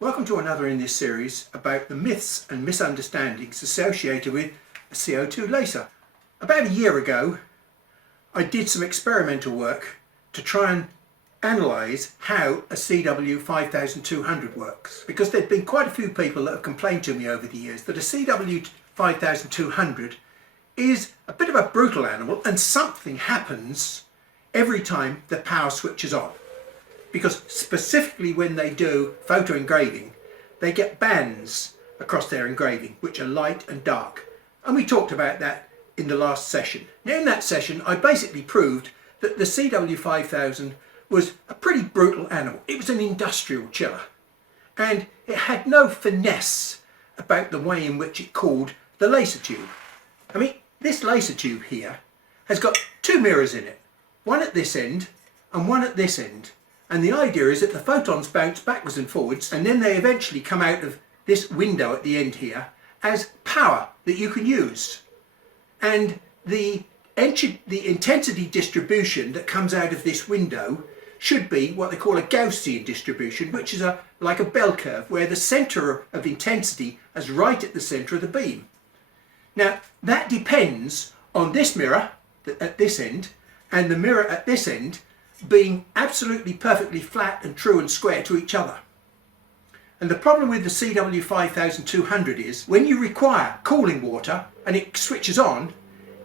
Welcome to another in this series about the myths and misunderstandings associated with a CO2 laser. About a year ago I did some experimental work to try and analyse how a CW5200 works, because there'd been quite a few people that have complained to me over the years that a CW5200 is a bit of a brutal animal and something happens every time the power switches on. Because specifically when they do photo engraving, they get bands across their engraving which are light and dark, and we talked about that in the last session. Now in that session I basically proved that the CW5000 was a pretty brutal animal. It was an industrial chiller and it had no finesse about the way in which it cooled the laser tube. I mean, this laser tube here has got two mirrors in it, one at this end and one at this end. And the idea is that the photons bounce backwards and forwards, and then they eventually come out of this window at the end here as power that you can use. And the intensity distribution that comes out of this window should be what they call a Gaussian distribution, which is like a bell curve, where the centre of intensity is right at the centre of the beam. Now that depends on this mirror at this end and the mirror at this end being absolutely perfectly flat and true and square to each other. And the problem with the CW5200 is when you require cooling water and it switches on,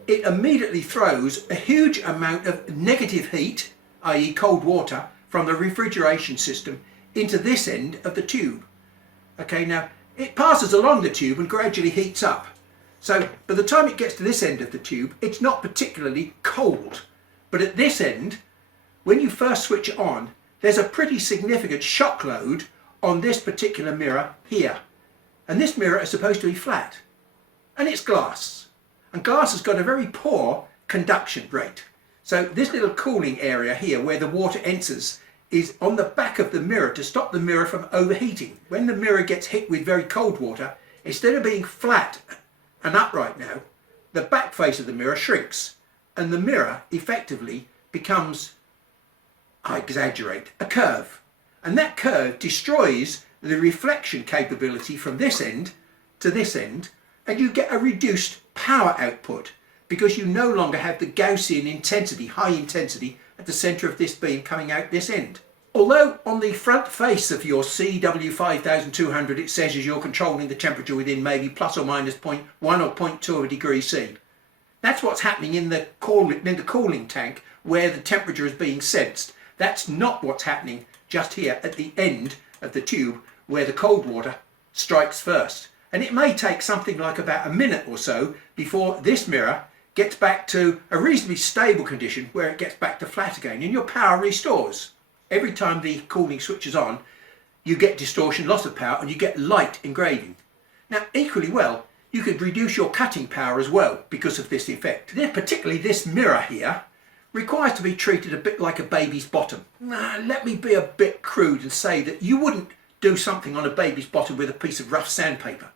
it immediately throws a huge amount of negative heat, i.e. cold water, from the refrigeration system into this end of the tube. Okay, now it passes along the tube and gradually heats up. So by the time it gets to this end of the tube, it's not particularly cold. But at this end, when you first switch it on, there's a pretty significant shock load on this particular mirror here. And this mirror is supposed to be flat. And it's glass. And glass has got a very poor conduction rate. So this little cooling area here where the water enters is on the back of the mirror to stop the mirror from overheating. When the mirror gets hit with very cold water, instead of being flat and upright now, the back face of the mirror shrinks. And the mirror effectively becomes, I exaggerate, a curve. And that curve destroys the reflection capability from this end to this end, and you get a reduced power output because you no longer have the Gaussian intensity, high intensity, at the centre of this beam coming out this end. Although on the front face of your CW5200 it says you're controlling the temperature within maybe plus or minus 0.1 or 0.2 of a degree C. That's what's happening in the cooling tank where the temperature is being sensed. That's not what's happening just here at the end of the tube where the cold water strikes first. And it may take something like about a minute or so before this mirror gets back to a reasonably stable condition where it gets back to flat again and your power restores. Every time the cooling switches on, you get distortion, loss of power, and you get light engraving. Now equally well, you could reduce your cutting power as well because of this effect. Particularly this mirror here requires to be treated a bit like a baby's bottom. Let me be a bit crude and say that you wouldn't do something on a baby's bottom with a piece of rough sandpaper.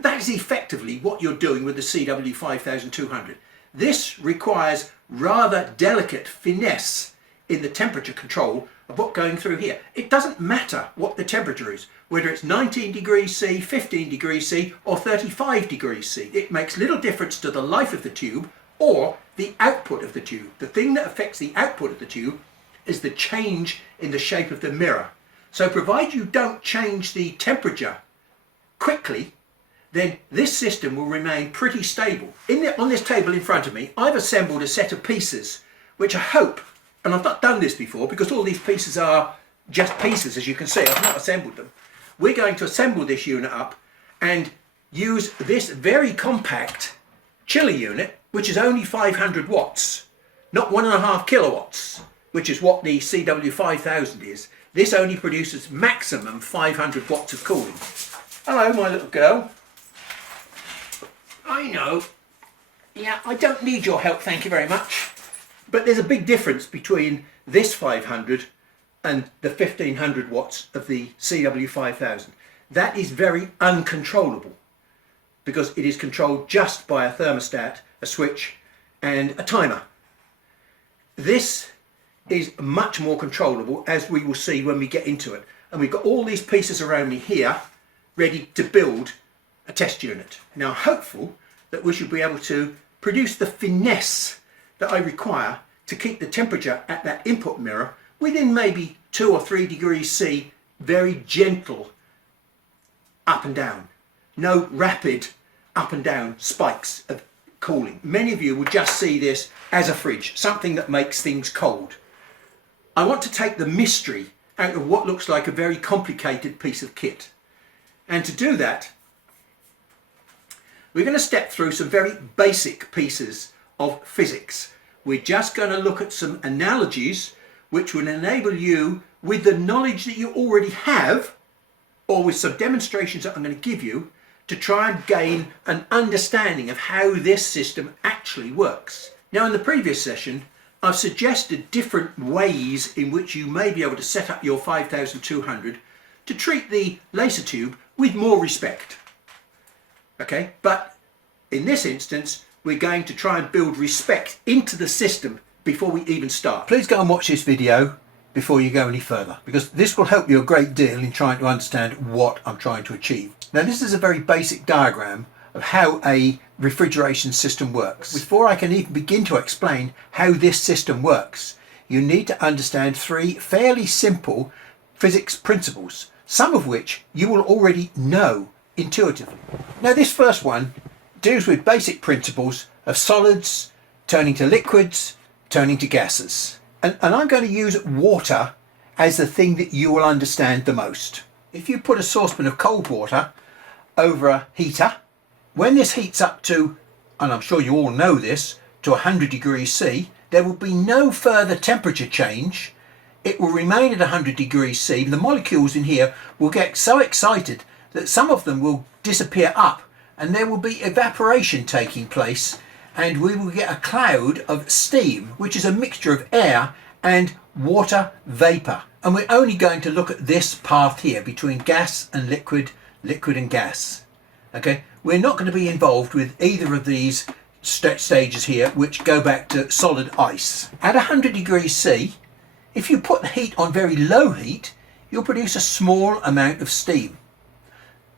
That is effectively what you're doing with the CW5200. This requires rather delicate finesse in the temperature control of what's going through here. It doesn't matter what the temperature is, whether it's 19 degrees C, 15 degrees C or 35 degrees C. It makes little difference to the life of the tube or the output of the tube. The thing that affects the output of the tube is the change in the shape of the mirror. So provided you don't change the temperature quickly, then this system will remain pretty stable. On this table in front of me, I've assembled a set of pieces which I hope, and I've not done this before because all these pieces are just pieces, as you can see, I've not assembled them. We're going to assemble this unit up and use this very compact chiller unit, which is only 500 watts, not 1.5 kilowatts, which is what the CW5000 is. This only produces maximum 500 watts of cooling. Hello, my little girl. I know. Yeah, I don't need your help, thank you very much. But there's a big difference between this 500 and the 1500 watts of the CW5000. That is very uncontrollable because it is controlled just by a thermostat, a switch and a timer. This is much more controllable, as we will see when we get into it. and we've got all these pieces around me here ready to build a test unit. Now I'm hopeful that we should be able to produce the finesse that I require to keep the temperature at that input mirror within maybe 2 or 3 degrees C, very gentle up and down. No rapid up and down spikes of cooling. Many of you will just see this as a fridge, something that makes things cold. I want to take the mystery out of what looks like a very complicated piece of kit. And to do that, we're going to step through some very basic pieces of physics. We're just going to look at some analogies which will enable you, with the knowledge that you already have, or with some demonstrations that I'm going to give you, to try and gain an understanding of how this system actually works. Now, in the previous session, I've suggested different ways in which you may be able to set up your 5200 to treat the laser tube with more respect. Okay, but in this instance, we're going to try and build respect into the system before we even start. Please go and watch this video before you go any further, because this will help you a great deal in trying to understand what I'm trying to achieve. Now, this is a very basic diagram of how a refrigeration system works. Before I can even begin to explain how this system works, you need to understand 3 fairly simple physics principles, some of which you will already know intuitively. Now, this first one deals with basic principles of solids turning to liquids, turning to gases. And I'm going to use water as the thing that you will understand the most. If you put a saucepan of cold water over a heater, when this heats up to, and I'm sure you all know this, to 100 degrees C, there will be no further temperature change. It will remain at 100 degrees C. The molecules in here will get so excited that some of them will disappear up, and there will be evaporation taking place, and we will get a cloud of steam, which is a mixture of air and water vapor. And we're only going to look at this path here between gas and liquid, liquid and gas. Okay, we're not going to be involved with either of these stages here, which go back to solid ice. At 100 degrees C, if you put the heat on very low heat, you'll produce a small amount of steam.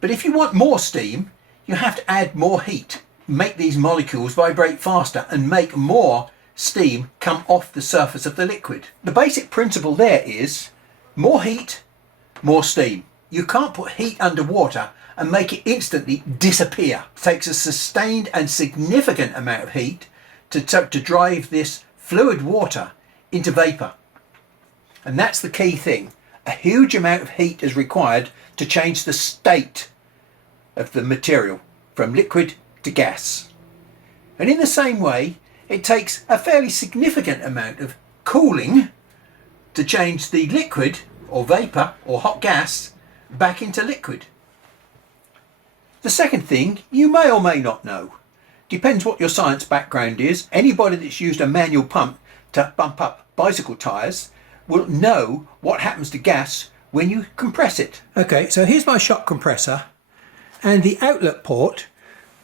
But if you want more steam, you have to add more heat, make these molecules vibrate faster and make more steam come off the surface of the liquid. The basic principle there is more heat, more steam. You can't put heat underwater and make it instantly disappear. It takes a sustained and significant amount of heat to drive this fluid water into vapor. And that's the key thing. A huge amount of heat is required to change the state of the material from liquid to gas. And in the same way, it takes a fairly significant amount of cooling to change the liquid or vapor or hot gas back into liquid. The second thing you may or may not know, depends what your science background is. Anybody that's used a manual pump to bump up bicycle tyres will know what happens to gas when you compress it. Okay, so here's my shock compressor, and the outlet port,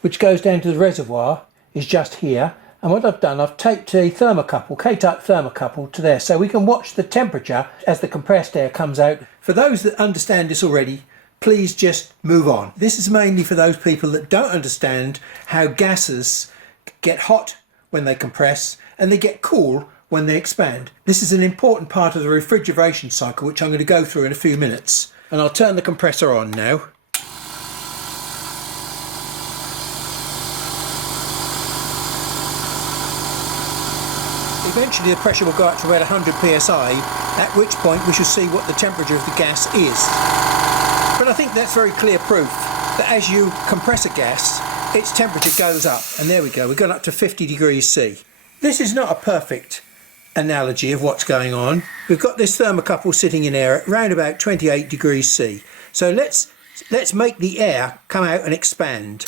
which goes down to the reservoir, is just here. And what I've done, I've taped a thermocouple, K-type thermocouple to there, so we can watch the temperature as the compressed air comes out. For those that understand this already, please just move on. This is mainly for those people that don't understand how gases get hot when they compress and they get cool when they expand. This is an important part of the refrigeration cycle, which I'm going to go through in a few minutes. And I'll turn the compressor on now. Eventually the pressure will go up to about 100 psi, at which point we shall see what the temperature of the gas is. But I think that's very clear proof that as you compress a gas, its temperature goes up. And there we go, we've gone up to 50 degrees C. This is not a perfect analogy of what's going on. We've got this thermocouple sitting in air at around about 28 degrees C. So let's make the air come out and expand.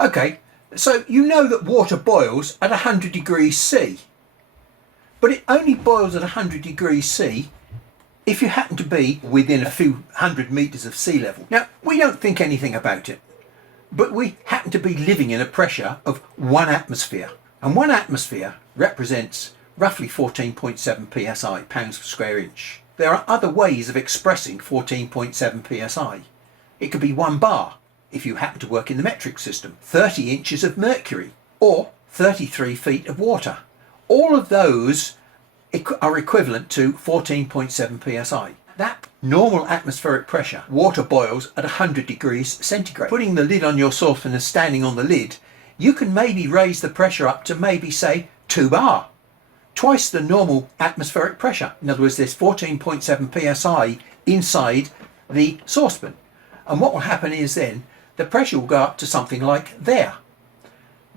Okay, so you know that water boils at 100 degrees C, but it only boils at 100 degrees C if you happen to be within a few hundred meters of sea level. Now, we don't think anything about it, but we happen to be living in a pressure of 1 atmosphere, and 1 atmosphere represents roughly 14.7 psi, pounds per square inch. There are other ways of expressing 14.7 psi. It could be 1 bar, if you happen to work in the metric system, 30 inches of mercury, or 33 feet of water. All of those are equivalent to 14.7 psi. That normal atmospheric pressure, water boils at 100 degrees centigrade. Putting the lid on your saucepan and standing on the lid, you can maybe raise the pressure up to maybe say 2 bar. Twice the normal atmospheric pressure. In other words, there's 14.7 psi inside the saucepan. And what will happen is then the pressure will go up to something like there.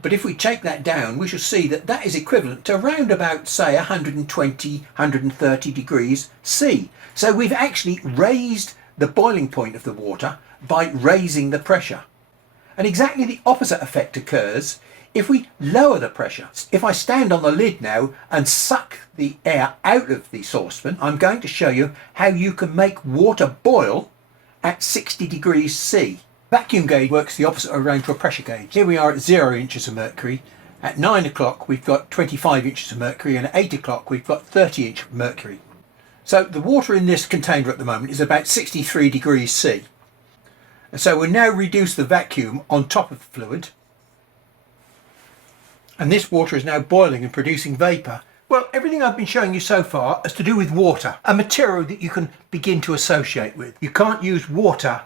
But if we take that down, we shall see that that is equivalent to around about, say, 120, 130 degrees C. So we've actually raised the boiling point of the water by raising the pressure. And exactly the opposite effect occurs if we lower the pressure. If I stand on the lid now and suck the air out of the saucepan, I'm going to show you how you can make water boil at 60 degrees C. Vacuum gauge works the opposite around to a pressure gauge. Here we are at 0 inches of mercury. At 9 o'clock we've got 25 inches of mercury, and at 8 o'clock we've got 30 inches of mercury. So the water in this container at the moment is about 63 degrees C. And so we'll now reduce the vacuum on top of the fluid. And this water is now boiling and producing vapour. Well, everything I've been showing you so far is to do with water, a material that you can begin to associate with. You can't use water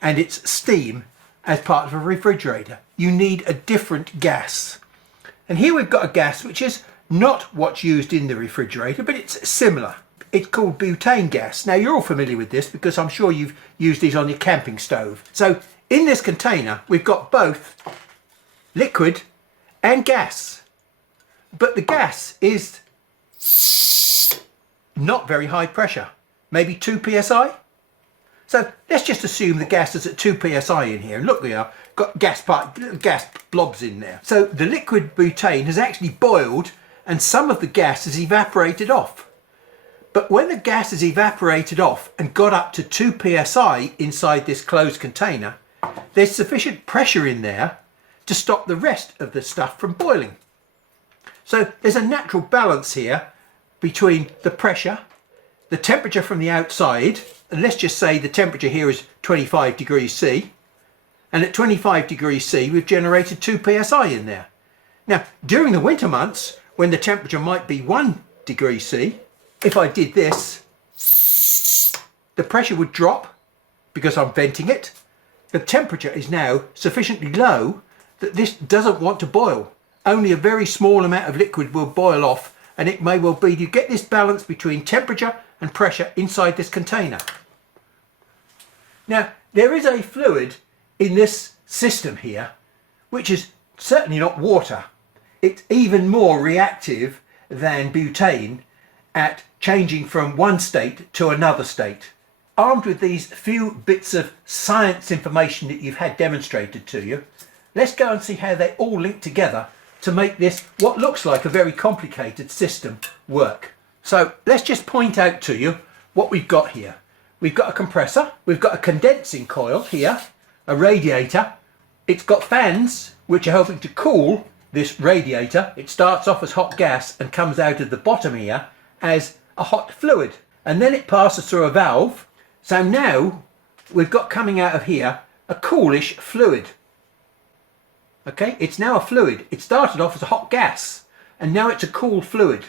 and its steam as part of a refrigerator. You need a different gas. And here we've got a gas which is not what's used in the refrigerator, but it's similar. It's called butane gas. Now you're all familiar with this because I'm sure you've used these on your camping stove. So in this container we've got both liquid and gas. But the gas is not very high pressure, maybe 2 psi. So let's just assume the gas is at 2 psi in here. And look, we are got gas blobs in there. So the liquid butane has actually boiled and some of the gas has evaporated off. But when the gas has evaporated off and got up to 2 psi inside this closed container, there's sufficient pressure in there to stop the rest of the stuff from boiling. So there's a natural balance here between the pressure, the temperature from the outside, and let's just say the temperature here is 25 degrees C, and at 25 degrees C we've generated 2 psi in there. Now during the winter months when the temperature might be 1 degree C, if I did this, the pressure would drop because I'm venting it. The temperature is now sufficiently low that this doesn't want to boil. Only a very small amount of liquid will boil off, and it may well be you get this balance between temperature and pressure inside this container. Now there is a fluid in this system here which is certainly not water. It's even more reactive than butane at changing from one state to another state. Armed with these few bits of science information that you've had demonstrated to you, let's go and see how they all link together to make this, what looks like a very complicated system, work. So let's just point out to you what we've got here. We've got a compressor, we've got a condensing coil here, a radiator. It's got fans which are helping to cool this radiator. It starts off as hot gas and comes out of the bottom here as a hot fluid, and then it passes through a valve. So now we've got coming out of here a coolish fluid. Okay, it's now a fluid. It started off as a hot gas and now it's a cool fluid,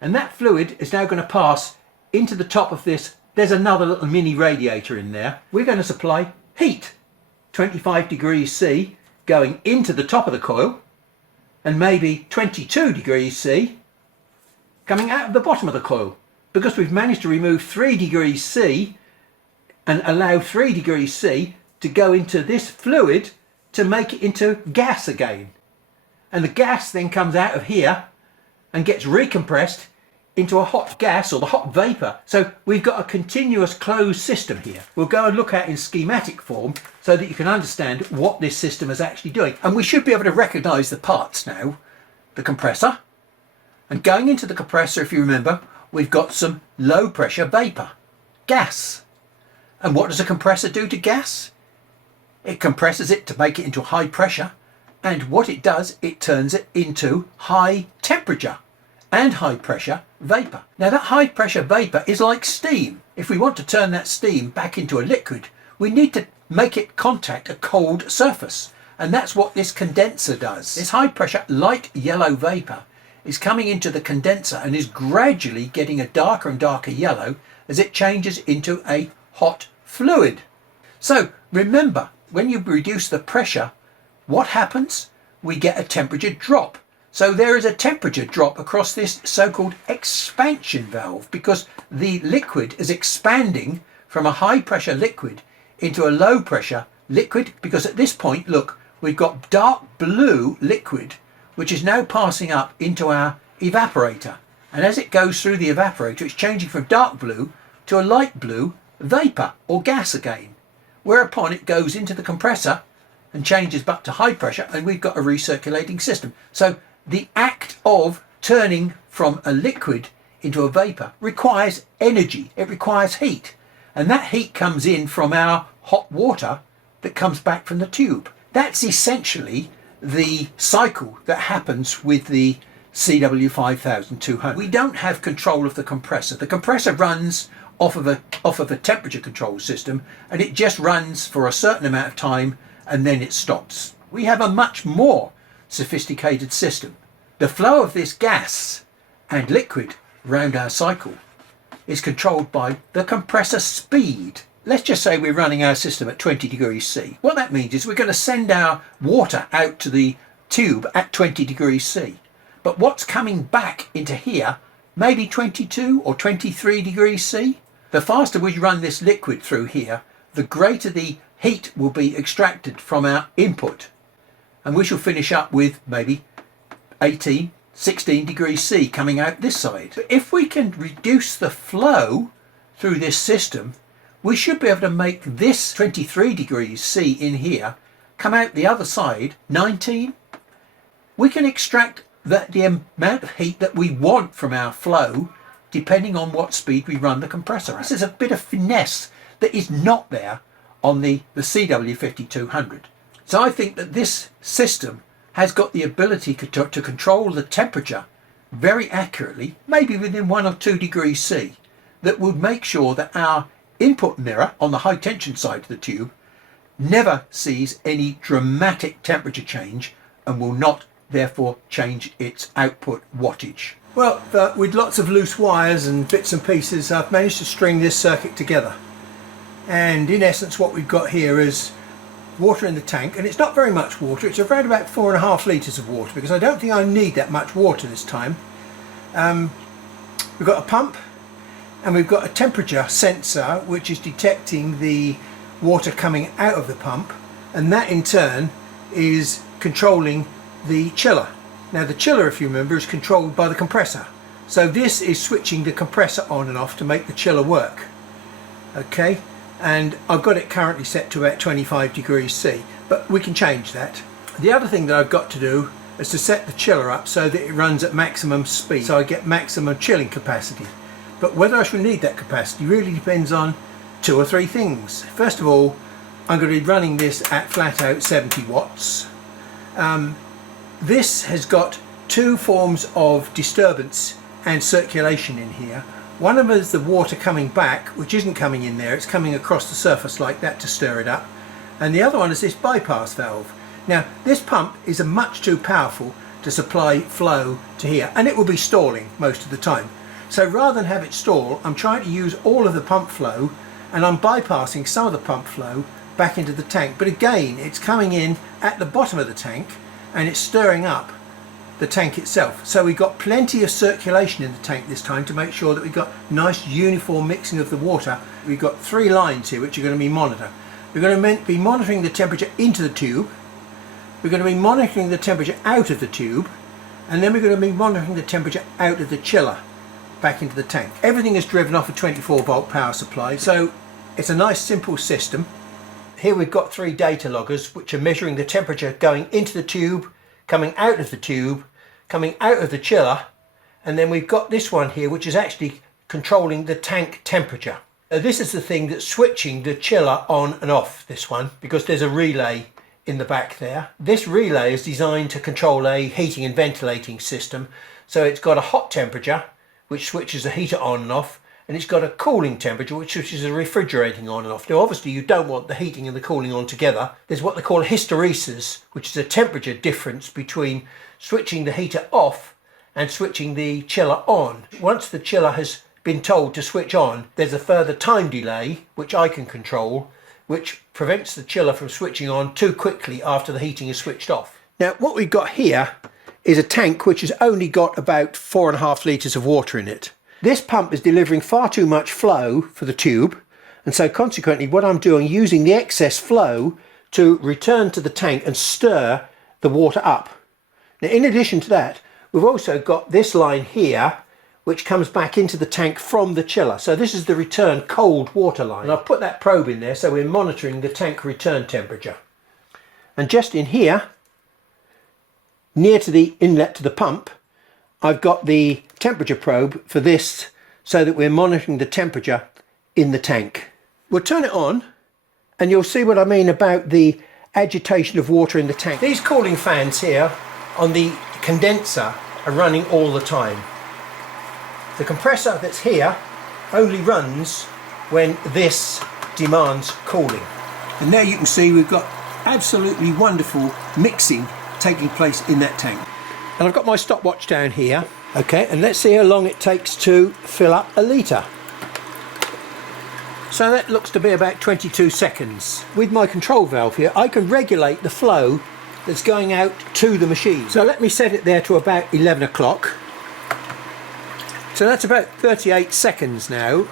and that fluid is now going to pass into the top of this. There's another little mini radiator in there. We're going to supply heat, 25 degrees C going into the top of the coil, and maybe 22 degrees C coming out of the bottom of the coil, because we've managed to remove 3 degrees C and allow 3 degrees C to go into this fluid to make it into gas again. And the gas then comes out of here and gets recompressed into a hot gas, or the hot vapour. So we've got a continuous closed system here. We'll go and look at in schematic form so that you can understand what this system is actually doing. And we should be able to recognise the parts now. The compressor, and going into the compressor, if you remember, we've got some low pressure vapour, gas. And what does a compressor do to gas? It compresses it to make it into high pressure, and what it does, it turns it into high temperature. and high pressure vapour. Now that high pressure vapour is like steam. If we want to turn that steam back into a liquid, we need to make it contact a cold surface. And that's what this condenser does. This high pressure light yellow vapour is coming into the condenser and is gradually getting a darker and darker yellow as it changes into a hot fluid. So remember, when you reduce the pressure, what happens? We get a temperature drop. So there is a temperature drop across this so-called expansion valve because the liquid is expanding from a high pressure liquid into a low pressure liquid, because at this point, look, we've got dark blue liquid which is now passing up into our evaporator, and as it goes through the evaporator it's changing from dark blue to a light blue vapour or gas again, whereupon it goes into the compressor and changes back to high pressure, and we've got a recirculating system. So the act of turning from a liquid into a vapour requires energy, it requires heat, and that heat comes in from our hot water that comes back from the tube. That's essentially the cycle that happens with the CW5200. We don't have control of the compressor. The compressor runs off of a temperature control system, and it just runs for a certain amount of time and then it stops. We have a much more sophisticated system. The flow of this gas and liquid around our cycle is controlled by the compressor speed. Let's just say we're running our system at 20 degrees C. What that means is we're going to send our water out to the tube at 20 degrees C. But what's coming back into here, maybe 22 or 23 degrees C? The faster we run this liquid through here, the greater the heat will be extracted from our input. And we shall finish up with maybe 18, 16 degrees C coming out this side. But if we can reduce the flow through this system, we should be able to make this 23 degrees C in here come out the other side 19. We can extract the amount of heat that we want from our flow depending on what speed we run the compressor at. This is a bit of finesse that is not there on the CW5200. So I think that this system has got the ability to control the temperature very accurately, maybe within 1 or 2 degrees C, that would make sure that our input mirror on the high tension side of the tube never sees any dramatic temperature change and will not therefore change its output wattage. Well, with lots of loose wires and bits and pieces, I've managed to string this circuit together. And in essence what we've got here is water in the tank, and it's not very much water, it's around about 4.5 litres of water, because I don't think I need that much water this time. We've got a pump, and we've got a temperature sensor which is detecting the water coming out of the pump, and that in turn is controlling the chiller. Now the chiller, if you remember, is controlled by the compressor, so this is switching the compressor on and off to make the chiller work. Okay, and I've got it currently set to about 25 degrees C, but we can change that. The other thing that I've got to do is to set the chiller up so that it runs at maximum speed, so I get maximum chilling capacity. But whether I shall need that capacity really depends on 2 or 3 things. First of all, I'm going to be running this at flat out 70 watts. This has got 2 forms of disturbance and circulation in here. One of them is the water coming back, which isn't coming in there, it's coming across the surface like that to stir it up. And the other one is this bypass valve. Now this pump is much too powerful to supply flow to here, and it will be stalling most of the time. So rather than have it stall, I'm trying to use all of the pump flow, and I'm bypassing some of the pump flow back into the tank. But again, it's coming in at the bottom of the tank and it's stirring up the tank itself. So we've got plenty of circulation in the tank this time to make sure that we've got nice uniform mixing of the water. We've got 3 lines here which are going to be monitored. We're going to be monitoring the temperature into the tube, we're going to be monitoring the temperature out of the tube, and then we're going to be monitoring the temperature out of the chiller back into the tank. Everything is driven off a 24 volt power supply, so it's a nice simple system. Here we've got 3 data loggers which are measuring the temperature going into the tube, coming out of the tube, coming out of the chiller, and then we've got this one here which is actually controlling the tank temperature. This is the thing that's switching the chiller on and off, this one, because there's a relay in the back there. This relay is designed to control a heating and ventilating system, So it's got a hot temperature, which switches the heater on and off, and it's got a cooling temperature, which switches the refrigerating on and off. Now, obviously, you don't want the heating and the cooling on together. There's what they call hysteresis, which is a temperature difference between switching the heater off and switching the chiller on. Once the chiller has been told to switch on, there's a further time delay, which I can control, which prevents the chiller from switching on too quickly after the heating is switched off. Now, what we've got here is a tank which has only got about 4.5 litres of water in it. This pump is delivering far too much flow for the tube, and so consequently what I'm doing, using the excess flow to return to the tank and stir the water up. Now, in addition to that, we've also got this line here which comes back into the tank from the chiller. So this is the return cold water line. And I've put that probe in there so we're monitoring the tank return temperature. And just in here, near to the inlet to the pump, I've got the temperature probe for this so that we're monitoring the temperature in the tank. We'll turn it on and you'll see what I mean about the agitation of water in the tank. These cooling fans here on the condenser are running all the time. The compressor that's here only runs when this demands cooling. And there you can see we've got absolutely wonderful mixing taking place in that tank. And I've got my stopwatch down here. Okay, and let's see how long it takes to fill up a litre. So that looks to be about 22 seconds. With my control valve here, I can regulate the flow that's going out to the machine. So let me set it there to about 11 o'clock. So that's about 38 seconds now.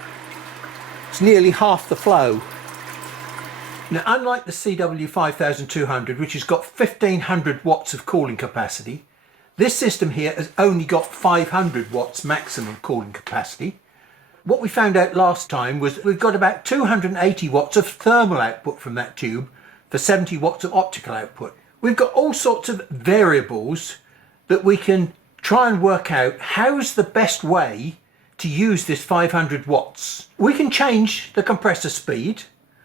It's nearly half the flow. Now, unlike the CW5200, which has got 1500 watts of cooling capacity, this system here has only got 500 watts maximum cooling capacity. What we found out last time was we've got about 280 watts of thermal output from that tube for 70 watts of optical output. We've got all sorts of variables that we can try and work out how's the best way to use this 500 watts. We can change the compressor speed,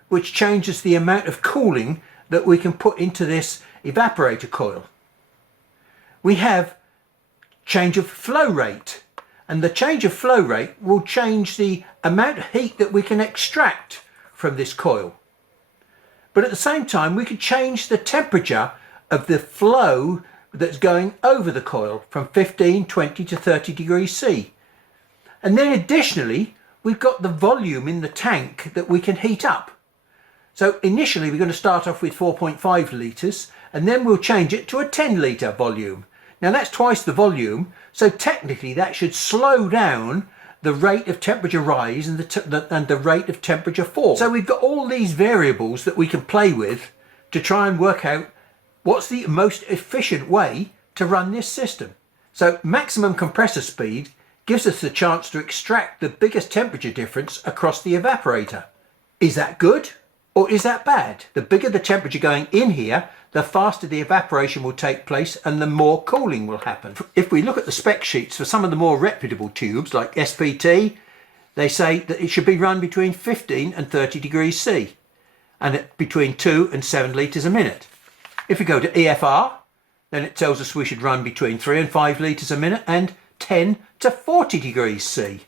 which changes the amount of cooling that we can put into this evaporator coil. We have change of flow rate, and the change of flow rate will change the amount of heat that we can extract from this coil. But at the same time, we can change the temperature of the flow that's going over the coil from 15, 20 to 30 degrees C. And then additionally, we've got the volume in the tank that we can heat up. So initially we're going to start off with 4.5 litres, and then we'll change it to a 10 litre volume. Now that's twice the volume, so technically that should slow down the rate of temperature rise and the rate of temperature fall. So we've got all these variables that we can play with to try and work out what's the most efficient way to run this system. So maximum compressor speed gives us the chance to extract the biggest temperature difference across the evaporator. Is that good or is that bad? The bigger the temperature going in here, the faster the evaporation will take place and the more cooling will happen. If we look at the spec sheets for some of the more reputable tubes like SPT, they say that it should be run between 15 and 30 degrees C and at between 2 and 7 litres a minute. If we go to EFR, then it tells us we should run between 3 and 5 litres a minute and 10 to 40 degrees C.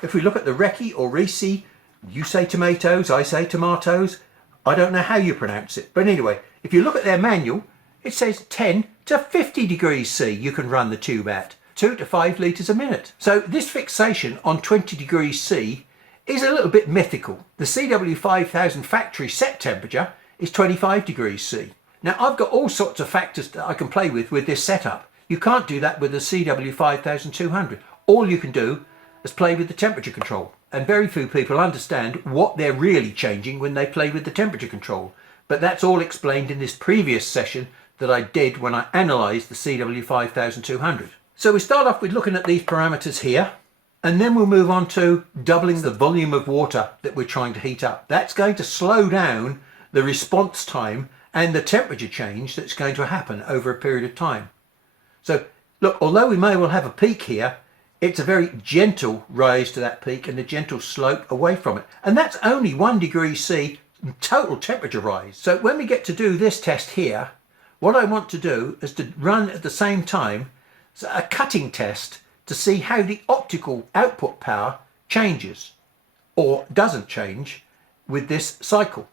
If we look at the Recce or Risi, you say tomatoes, I say tomatoes, I don't know how you pronounce it. But anyway, if you look at their manual, it says 10 to 50 degrees C you can run the tube at, 2 to 5 litres a minute. So this fixation on 20 degrees C is a little bit mythical. The CW5000 factory set temperature is 25 degrees C. Now I've got all sorts of factors that I can play with this setup. You can't do that with the CW5200. All you can do is play with the temperature control. And very few people understand what they're really changing when they play with the temperature control. But that's all explained in this previous session that I did when I analysed the CW5200. So we start off with looking at these parameters here, and then we'll move on to doubling the volume of water that we're trying to heat up. That's going to slow down the response time and the temperature change that's going to happen over a period of time. So look, although we may well have a peak here, it's a very gentle rise to that peak and a gentle slope away from it. And that's only 1 degree C total temperature rise. So when we get to do this test here, what I want to do is to run at the same time So a cutting test to see how the optical output power changes or doesn't change with this cycle.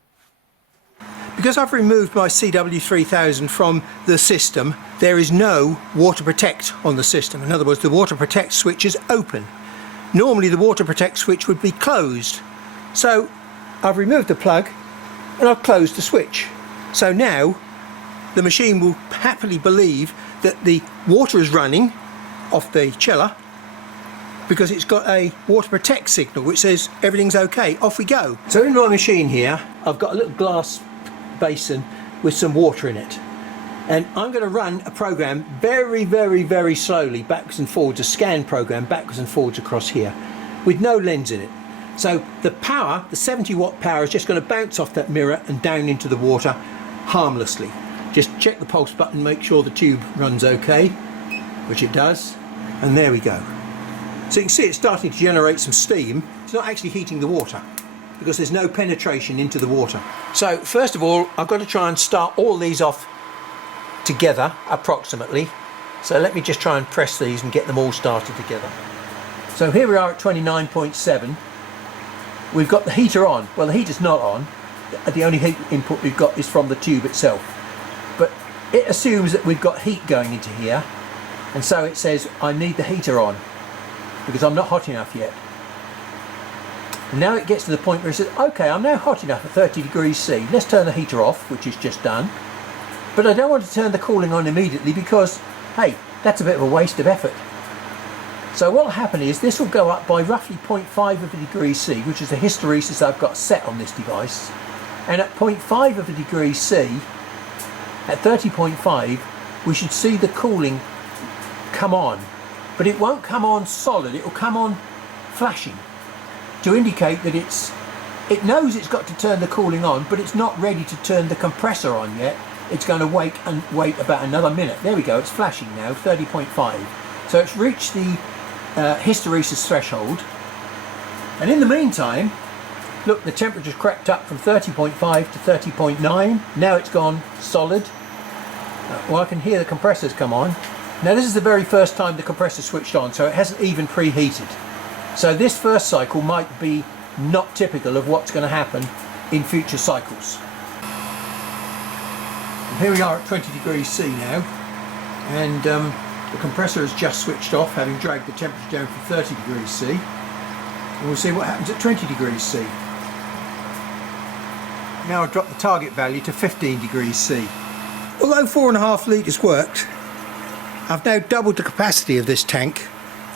Because I've removed my CW3000 from the system, there is no water protect on the system. In other words, the water protect switch is open. Normally the water protect switch would be closed. So I've removed the plug and I've closed the switch. So now the machine will happily believe that the water is running off the chiller because it's got a water protect signal which says everything's okay, off we go. So in my machine here I've got a little glass basin with some water in it, and I'm going to run a program very slowly backwards and forwards, a scan program backwards and forwards across here with no lens in it. So the power, the 70 watt power, is just going to bounce off that mirror and down into the water harmlessly. Just check the pulse button, make sure the tube runs okay, which it does, and there we go. So you can see it's starting to generate some steam. It's not actually heating the water because there's no penetration into the water. So first of all, I've got to try and start all these off together approximately. So let me just try and press these and get them all started together. So here we are at 29.7. We've got the heater on. Well, the heater's not on. The only heat input we've got is from the tube itself. But it assumes that we've got heat going into here, and so it says I need the heater on because I'm not hot enough yet. And now it gets to the point where it says, okay, I'm now hot enough at 30 degrees C. Let's turn the heater off, which is just done. But I don't want to turn the cooling on immediately because, hey, that's a bit of a waste of effort. So what will happen is this will go up by roughly 0.5 of a degree C, which is the hysteresis I've got set on this device. And at 0.5 of a degree C, at 30.5, we should see the cooling come on. But it won't come on solid, it will come on flashing to indicate that it knows it's got to turn the cooling on, but it's not ready to turn the compressor on yet. It's going to wait about another minute. There we go, it's flashing now, 30.5. So it's reached the hysteresis threshold. And in the meantime, look, the temperature's crept up from 30.5 to 30.9. Now it's gone solid. Well, I can hear the compressors come on. Now this is the very first time the compressor switched on, so it hasn't even preheated. So this first cycle might be not typical of what's going to happen in future cycles. And here we are at 20 degrees C now, and the compressor has just switched off, having dragged the temperature down from 30 degrees C. And we'll see what happens at 20 degrees C. Now I've dropped the target value to 15 degrees C. Although 4.5 litres worked, I've now doubled the capacity of this tank.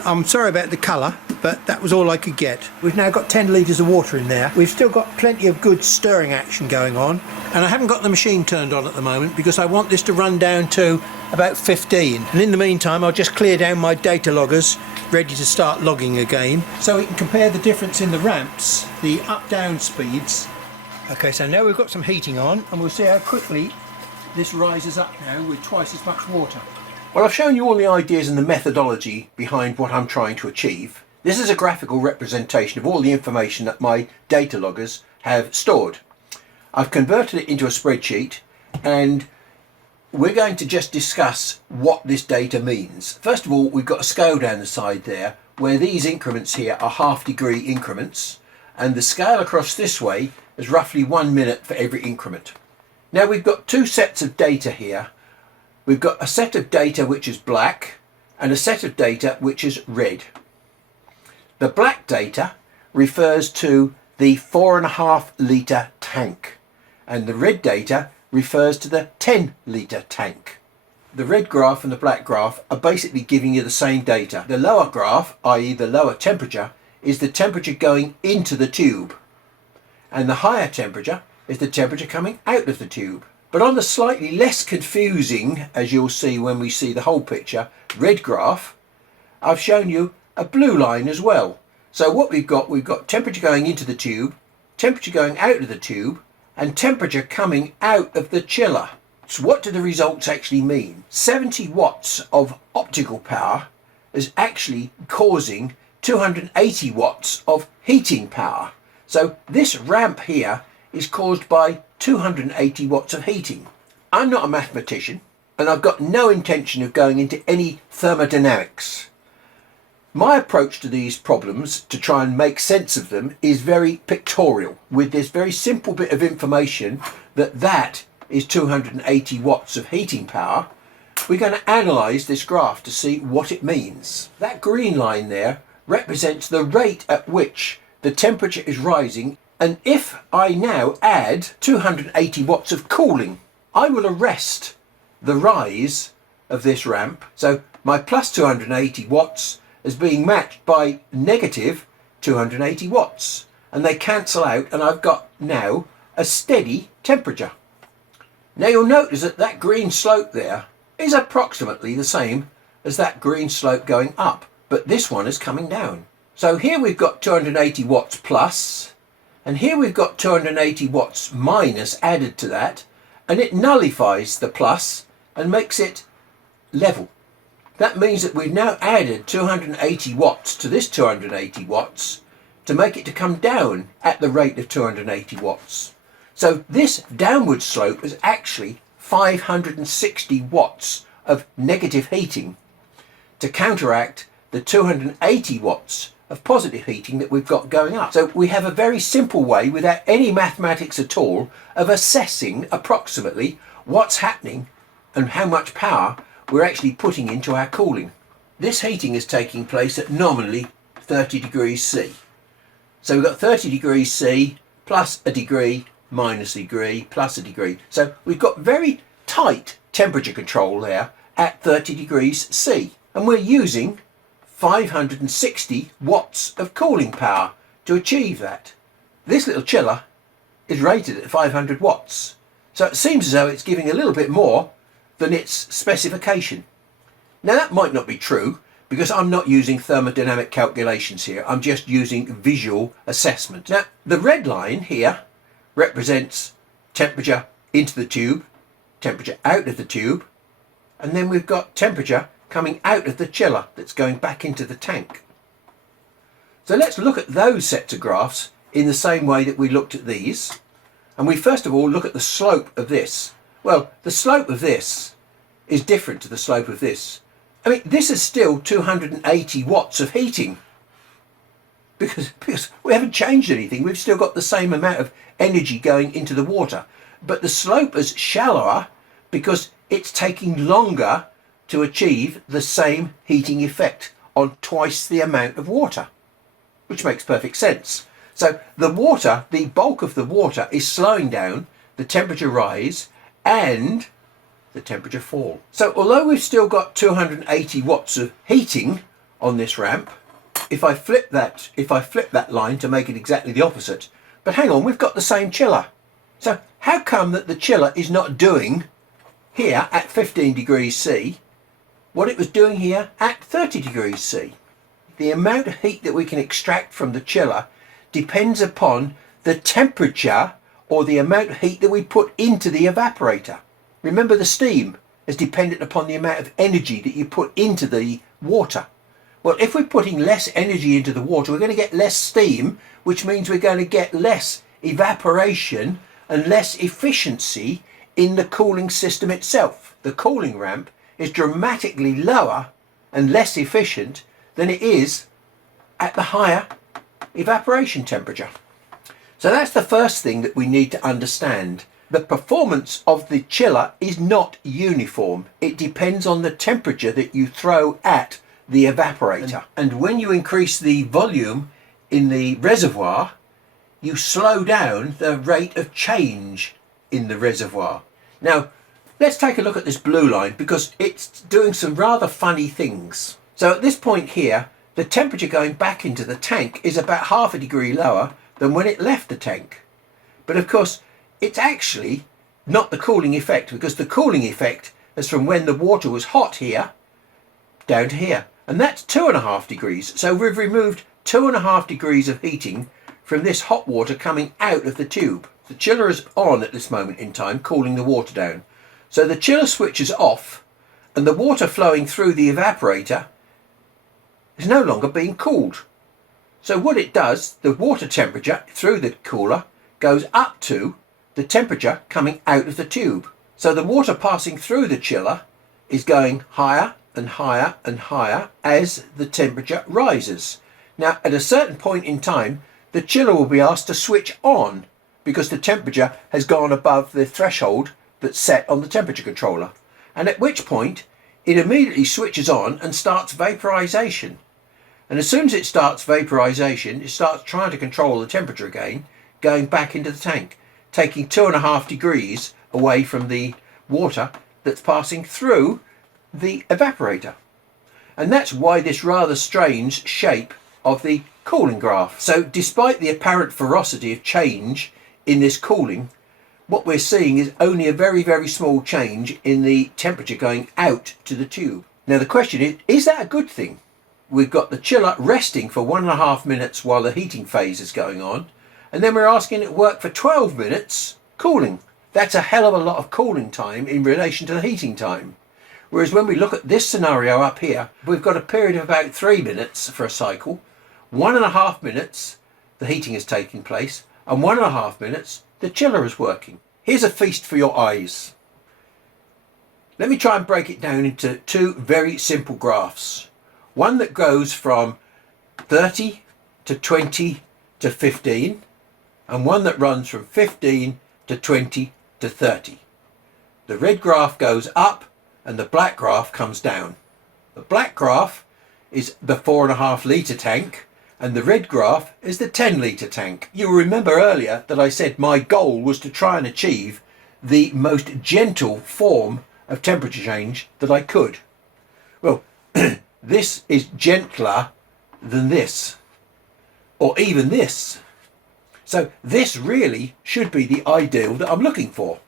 I'm sorry about the colour, but that was all I could get. We've now got 10 litres of water in there. We've still got plenty of good stirring action going on, and I haven't got the machine turned on at the moment because I want this to run down to about 15. And in the meantime, I'll just clear down my data loggers, ready to start logging again, so we can compare the difference in the ramps, the up-down speeds. Okay, so now we've got some heating on, and we'll see how quickly this rises up now with twice as much water. Well, I've shown you all the ideas and the methodology behind what I'm trying to achieve. This is a graphical representation of all the information that my data loggers have stored. I've converted it into a spreadsheet, and we're going to just discuss what this data means. First of all, we've got a scale down the side there where these increments here are half-degree increments, and the scale across this way is roughly 1 minute for every increment. Now we've got two sets of data here. We've got a set of data which is black and a set of data which is red. The black data refers to the 4.5 litre tank, and the red data refers to the 10 litre tank. The red graph and the black graph are basically giving you the same data. The lower graph, i.e. the lower temperature, is the temperature going into the tube, and the higher temperature is the temperature coming out of the tube. But on the slightly less confusing, as you'll see when we see the whole picture, red graph, I've shown you a blue line as well. So what we've got temperature going into the tube, temperature going out of the tube, and temperature coming out of the chiller. So what do the results actually mean? 70 watts of optical power is actually causing 280 watts of heating power. So this ramp here is caused by 280 watts of heating. I'm not a mathematician, and I've got no intention of going into any thermodynamics. My approach to these problems, to try and make sense of them, is very pictorial, with this very simple bit of information that is 280 watts of heating power. We're going to analyse this graph to see what it means. That green line there represents the rate at which the temperature is rising, and if I now add 280 watts of cooling, I will arrest the rise of this ramp. So my plus 280 watts is being matched by negative 280 watts, and they cancel out, and I've got now a steady temperature. Now you'll notice that that green slope there is approximately the same as that green slope going up, but this one is coming down. So here we've got 280 watts plus, and here we've got 280 watts minus added to that, and it nullifies the plus and makes it level. That means that we've now added 280 watts to this 280 watts to make it to come down at the rate of 280 watts. So this downward slope is actually 560 watts of negative heating to counteract the 280 watts of positive heating that we've got going up. So we have a very simple way, without any mathematics at all, of assessing approximately what's happening and how much power we're actually putting into our cooling. This heating is taking place at nominally 30 degrees C. So we've got 30 degrees C plus a degree minus a degree plus a degree. So we've got very tight temperature control there at 30 degrees C. And we're using 560 watts of cooling power to achieve that. This little chiller is rated at 500 watts. So it seems as though it's giving a little bit more than its specification. Now that might not be true, because I'm not using thermodynamic calculations here, I'm just using visual assessment. Now the red line here represents temperature into the tube, temperature out of the tube, and then we've got temperature coming out of the chiller that's going back into the tank. So let's look at those sets of graphs in the same way that we looked at these, and we first of all look at the slope of this. Well, the slope of this is different to the slope of this. I mean, this is still 280 watts of heating because we haven't changed anything. We've still got the same amount of energy going into the water. But the slope is shallower because it's taking longer to achieve the same heating effect on twice the amount of water, which makes perfect sense. So the water, the bulk of the water is slowing down the temperature rise and the temperature fall. So although we've still got 280 watts of heating on this ramp, if I flip that line to make it exactly the opposite, but hang on, we've got the same chiller. So how come that the chiller is not doing here at 15 degrees C what it was doing here at 30 degrees C? The amount of heat that we can extract from the chiller depends upon the temperature or the amount of heat that we put into the evaporator. Remember, the steam is dependent upon the amount of energy that you put into the water. Well, if we're putting less energy into the water, we're going to get less steam, which means we're going to get less evaporation and less efficiency in the cooling system itself. The cooling ramp is dramatically lower and less efficient than it is at the higher evaporation temperature. So that's the first thing that we need to understand. The performance of the chiller is not uniform. It depends on the temperature that you throw at the evaporator. And when you increase the volume in the reservoir, you slow down the rate of change in the reservoir. Now, let's take a look at this blue line because it's doing some rather funny things. So at this point here, the temperature going back into the tank is about half a degree lower than when it left the tank. But of course, it's actually not the cooling effect, because the cooling effect is from when the water was hot here down to here. And that's 2.5 degrees. So we've removed 2.5 degrees of heating from this hot water coming out of the tube. The chiller is on at this moment in time, cooling the water down. So the chiller switch is off and the water flowing through the evaporator is no longer being cooled. So what it does, the water temperature through the cooler goes up to the temperature coming out of the tube. So the water passing through the chiller is going higher and higher and higher as the temperature rises. Now, at a certain point in time, the chiller will be asked to switch on because the temperature has gone above the threshold that's set on the temperature controller. And at which point, it immediately switches on and starts vaporization. And as soon as it starts vaporization, it starts trying to control the temperature again, going back into the tank, taking 2.5 degrees away from the water that's passing through the evaporator. And that's why this rather strange shape of the cooling graph. So despite the apparent ferocity of change in this cooling, what we're seeing is only a very, very small change in the temperature going out to the tube. Now the question is that a good thing? We've got the chiller resting for 1.5 minutes while the heating phase is going on, and then we're asking it to work for 12 minutes cooling. That's a hell of a lot of cooling time in relation to the heating time. Whereas when we look at this scenario up here, we've got a period of about 3 minutes for a cycle, 1.5 minutes the heating is taking place, and 1.5 minutes the chiller is working. Here's a feast for your eyes. Let me try and break it down into two very simple graphs. One that goes from 30 to 20 to 15, and one that runs from 15 to 20 to 30. The red graph goes up and the black graph comes down. The black graph is the 4.5 litre tank, and the red graph is the 10 litre tank. You'll remember earlier that I said my goal was to try and achieve the most gentle form of temperature change that I could. Well, this is gentler than this, or even this. So this really should be the ideal that I'm looking for.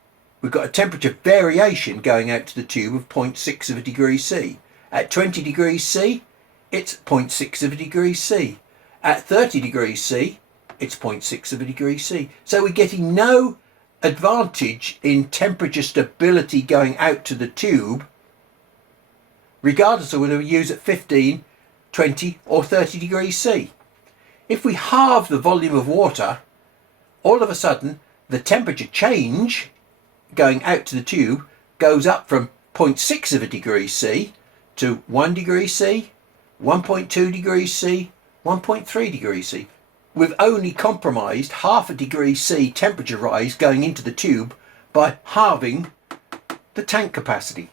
We've got a temperature variation going out to the tube of 0.6 of a degree C. At 20 degrees C, it's 0.6 of a degree C. At 30 degrees C, it's 0.6 of a degree C. So we're getting no advantage in temperature stability going out to the tube, regardless of whether we use at 15, 20 or 30 degrees C. If we halve the volume of water, all of a sudden the temperature change going out to the tube goes up from 0.6 of a degree C to 1 degree C, 1.2 degrees C, 1.3 degrees C. We've only compromised half a degree C temperature rise going into the tube by halving the tank capacity.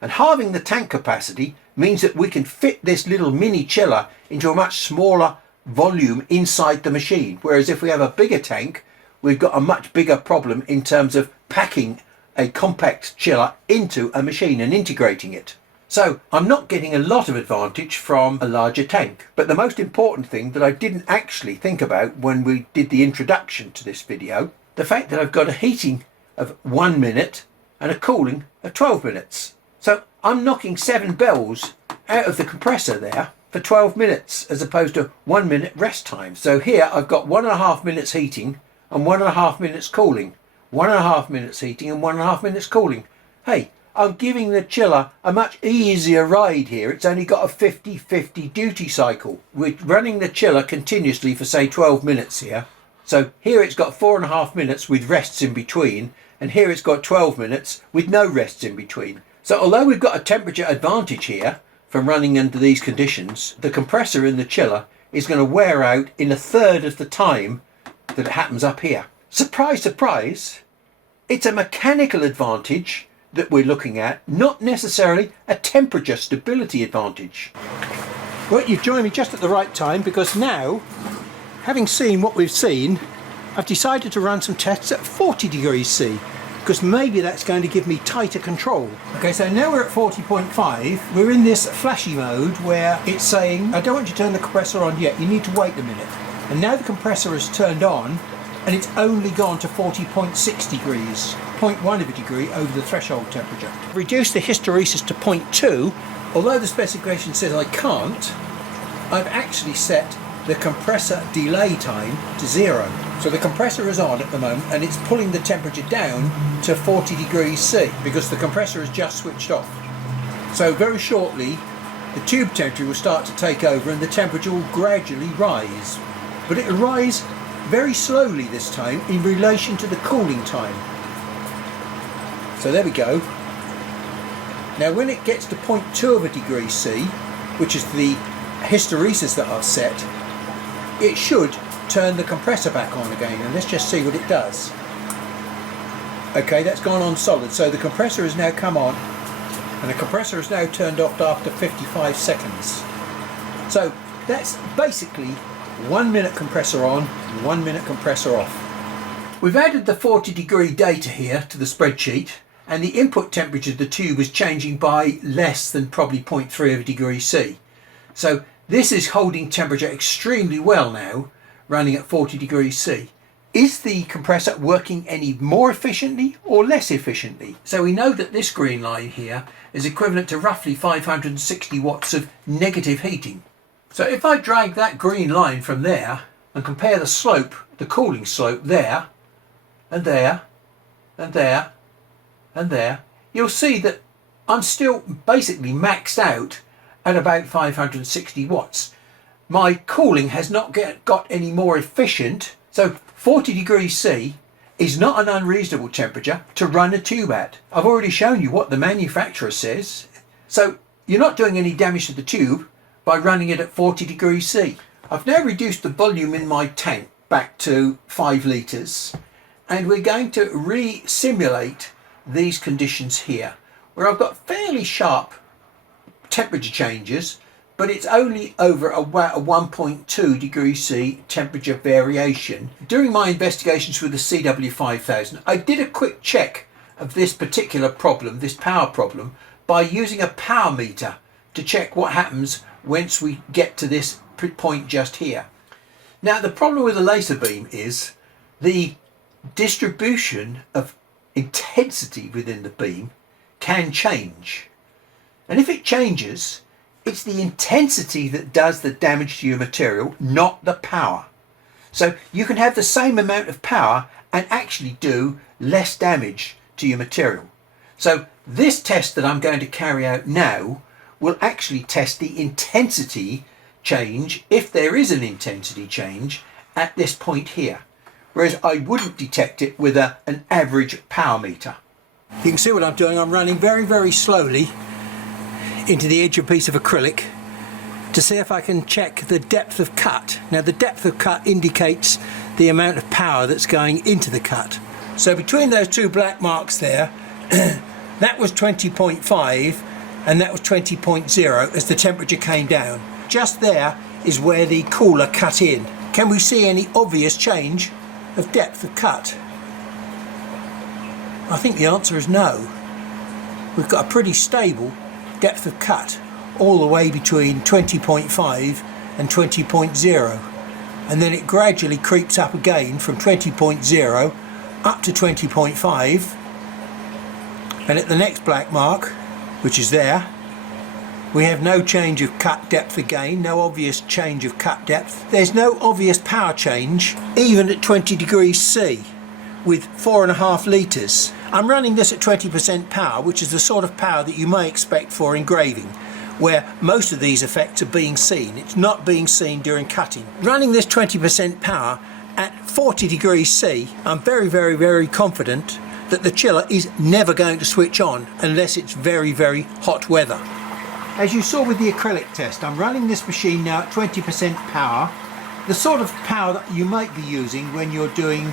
And halving the tank capacity means that we can fit this little mini chiller into a much smaller volume inside the machine. Whereas if we have a bigger tank, we've got a much bigger problem in terms of packing a compact chiller into a machine and integrating it. So I'm not getting a lot of advantage from a larger tank. But the most important thing that I didn't actually think about when we did the introduction to this video, the fact that I've got a heating of 1 minute and a cooling of 12 minutes. So I'm knocking 7 bells out of the compressor there for 12 minutes as opposed to 1 minute rest time. So here I've got 1.5 minutes heating and 1.5 minutes cooling. 1.5 minutes heating and 1.5 minutes cooling. Hey, I'm giving the chiller a much easier ride here. It's only got a 50-50 duty cycle. We're running the chiller continuously for say 12 minutes here. So here it's got 4.5 minutes with rests in between, and here it's got 12 minutes with no rests in between. So although we've got a temperature advantage here from running under these conditions, the compressor in the chiller is going to wear out in 1/3 of the time that it happens up here. Surprise, surprise, it's a mechanical advantage that we're looking at, not necessarily a temperature stability advantage. Well, you've joined me just at the right time, because now, having seen what we've seen, I've decided to run some tests at 40 degrees C, because maybe that's going to give me tighter control. Okay, so now we're at 40.5. We're in this flashy mode where it's saying, I don't want you to turn the compressor on yet, you need to wait a minute. And now the compressor is turned on, and it's only gone to 40.6 degrees, 0.1 of a degree over the threshold temperature. Reduce the hysteresis to 0.2. Although the specification says I can't, I've actually set the compressor delay time to 0. So the compressor is on at the moment and it's pulling the temperature down to 40 degrees C because the compressor has just switched off. So very shortly the tube temperature will start to take over and the temperature will gradually rise. But it will rise very slowly this time in relation to the cooling time. So there we go. Now when it gets to 0.2 of a degree C, which is the hysteresis that I've set, it should turn the compressor back on again, and let's just see what it does. Okay, that's gone on solid, so the compressor has now come on, and the compressor is now turned off after 55 seconds. So that's basically 1 minute compressor on, 1 minute compressor off. We've added the 40 degree data here to the spreadsheet, and the input temperature of the tube is changing by less than probably 0.3 of a degree C. So this is holding temperature extremely well now, running at 40 degrees C. Is the compressor working any more efficiently or less efficiently? So we know that this green line here is equivalent to roughly 560 watts of negative heating. So if I drag that green line from there and compare the slope, the cooling slope there, and there, and there, and there, you'll see that I'm still basically maxed out at about 560 watts. My cooling has not got any more efficient, so 40 degrees C is not an unreasonable temperature to run a tube at. I've already shown you what the manufacturer says, so you're not doing any damage to the tube by running it at 40 degrees C. I've now reduced the volume in my tank back to 5 litres, and we're going to re-simulate these conditions here, where I've got fairly sharp temperature changes, but it's only over a 1.2 degrees C temperature variation. During my investigations with the CW5000, I did a quick check of this particular problem, this power problem, by using a power meter to check what happens once we get to this point just here. Now the problem with a laser beam is the distribution of intensity within the beam can change, and if it changes, it's the intensity that does the damage to your material, not the power. So you can have the same amount of power and actually do less damage to your material. So this test that I'm going to carry out now will actually test the intensity change, if there is an intensity change, at this point here. Whereas I wouldn't detect it with an average power meter. You can see what I'm doing. I'm running very, very slowly into the edge of a piece of acrylic to see if I can check the depth of cut. Now the depth of cut indicates the amount of power that's going into the cut. So between those two black marks there, that was 20.5 and that was 20.0 as the temperature came down. Just there is where the cooler cut in. Can we see any obvious change of depth of cut? I think the answer is no. We've got a pretty stable depth of cut all the way between 20.5 and 20.0, and then it gradually creeps up again from 20.0 up to 20.5, and at the next black mark, which is there, we have no change of cut depth again, no obvious change of cut depth. There's no obvious power change even at 20 degrees C with 4.5 litres. I'm running this at 20% power, which is the sort of power that you may expect for engraving, where most of these effects are being seen. It's not being seen during cutting. Running this 20% power at 40 degrees C, I'm very, very, very confident that the chiller is never going to switch on unless it's very, very hot weather. As you saw with the acrylic test, I'm running this machine now at 20% power, the sort of power that you might be using when you're doing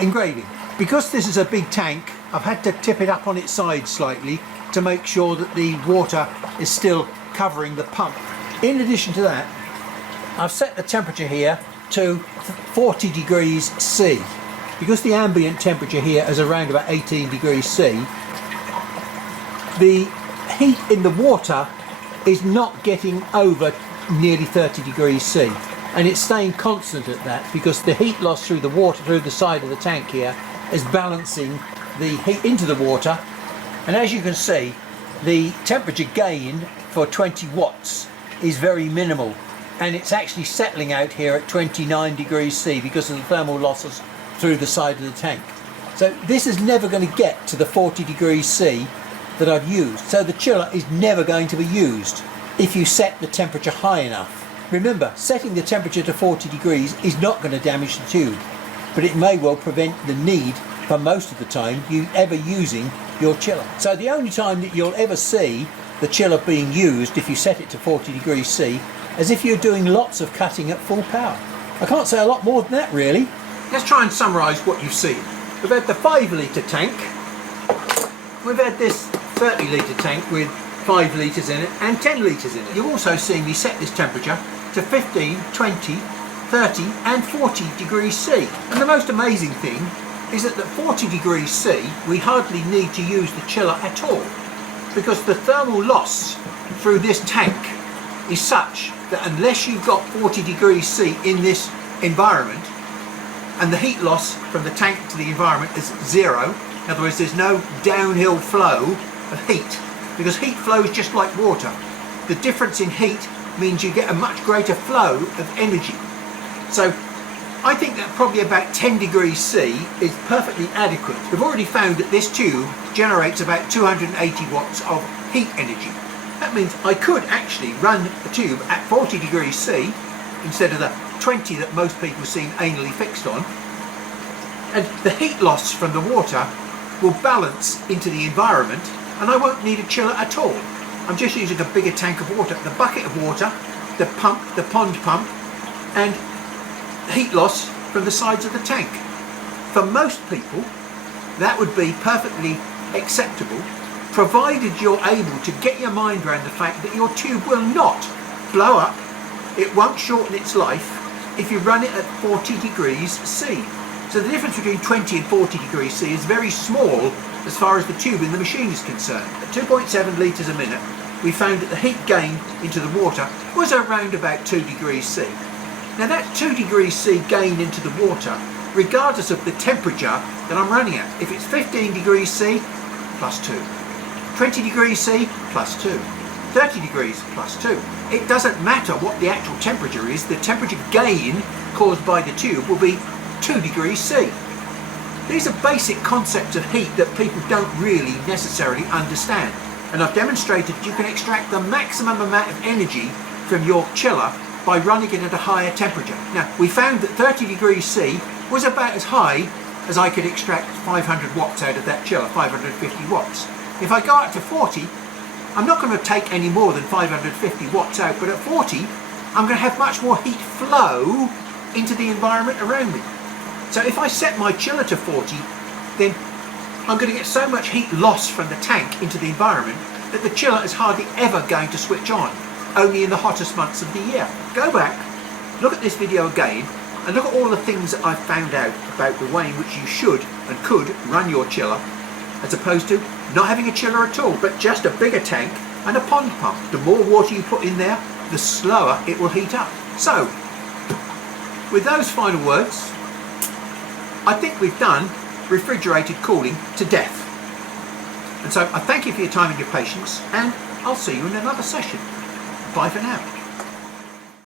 engraving. Because this is a big tank, I've had to tip it up on its side slightly to make sure that the water is still covering the pump. In addition to that, I've set the temperature here to 40 degrees C. Because the ambient temperature here is around about 18 degrees C, the heat in the water is not getting over nearly 30 degrees C, and it's staying constant at that because the heat loss through the water, through the side of the tank here, is balancing the heat into the water. And as you can see, the temperature gain for 20 watts is very minimal, and it's actually settling out here at 29 degrees C because of the thermal losses through the side of the tank. So this is never going to get to the 40 degrees C that I've used, so the chiller is never going to be used if you set the temperature high enough. Remember, setting the temperature to 40 degrees is not going to damage the tube, but it may well prevent the need for most of the time you ever using your chiller. So the only time that you'll ever see the chiller being used if you set it to 40 degrees C is if you're doing lots of cutting at full power. I can't say a lot more than that really. Let's try and summarise what you've seen. We've had the 5 litre tank, we've had this 30 litre tank with 5 litres in it and 10 litres in it. You've also seen me set this temperature to 15, 20, 30 and 40 degrees C. And the most amazing thing is that at 40 degrees C we hardly need to use the chiller at all, because the thermal loss through this tank is such that unless you've got 40 degrees C in this environment, and the heat loss from the tank to the environment is 0, in other words there's no downhill flow of heat, because heat flows just like water. The difference in heat means you get a much greater flow of energy. So I think that probably about 10 degrees C is perfectly adequate. We've already found that this tube generates about 280 watts of heat energy. That means I could actually run the tube at 40 degrees C instead of the 20 that most people seem anally fixed on, and the heat loss from the water will balance into the environment and I won't need a chiller at all. I'm just using a bigger tank of water, the bucket of water, the pump, the pond pump, and heat loss from the sides of the tank. For most people that would be perfectly acceptable, provided you're able to get your mind around the fact that your tube will not blow up, it won't shorten its life if you run it at 40 degrees C. So the difference between 20 and 40 degrees C is very small as far as the tube in the machine is concerned. At 2.7 litres a minute we found that the heat gain into the water was around about 2 degrees C. Now that 2 degrees C gain into the water, regardless of the temperature that I'm running at. If it's 15 degrees C, plus 2. 20 degrees C, plus 2. 30 degrees, plus 2. It doesn't matter what the actual temperature is, the temperature gain caused by the tube will be 2 degrees C. These are basic concepts of heat that people don't really necessarily understand. And I've demonstrated that you can extract the maximum amount of energy from your chiller by running it at a higher temperature. Now, we found that 30 degrees C was about as high as I could extract 500 watts out of that chiller, 550 watts. If I go up to 40, I'm not going to take any more than 550 watts out, but at 40, I'm going to have much more heat flow into the environment around me. So if I set my chiller to 40, then I'm going to get so much heat loss from the tank into the environment that the chiller is hardly ever going to switch on, only in the hottest months of the year. Go back, look at this video again, and look at all the things that I've found out about the way in which you should and could run your chiller, as opposed to not having a chiller at all, but just a bigger tank and a pond pump. The more water you put in there, the slower it will heat up. So, with those final words, I think we've done refrigerated cooling to death. And so I thank you for your time and your patience, and I'll see you in another session. Bye for now.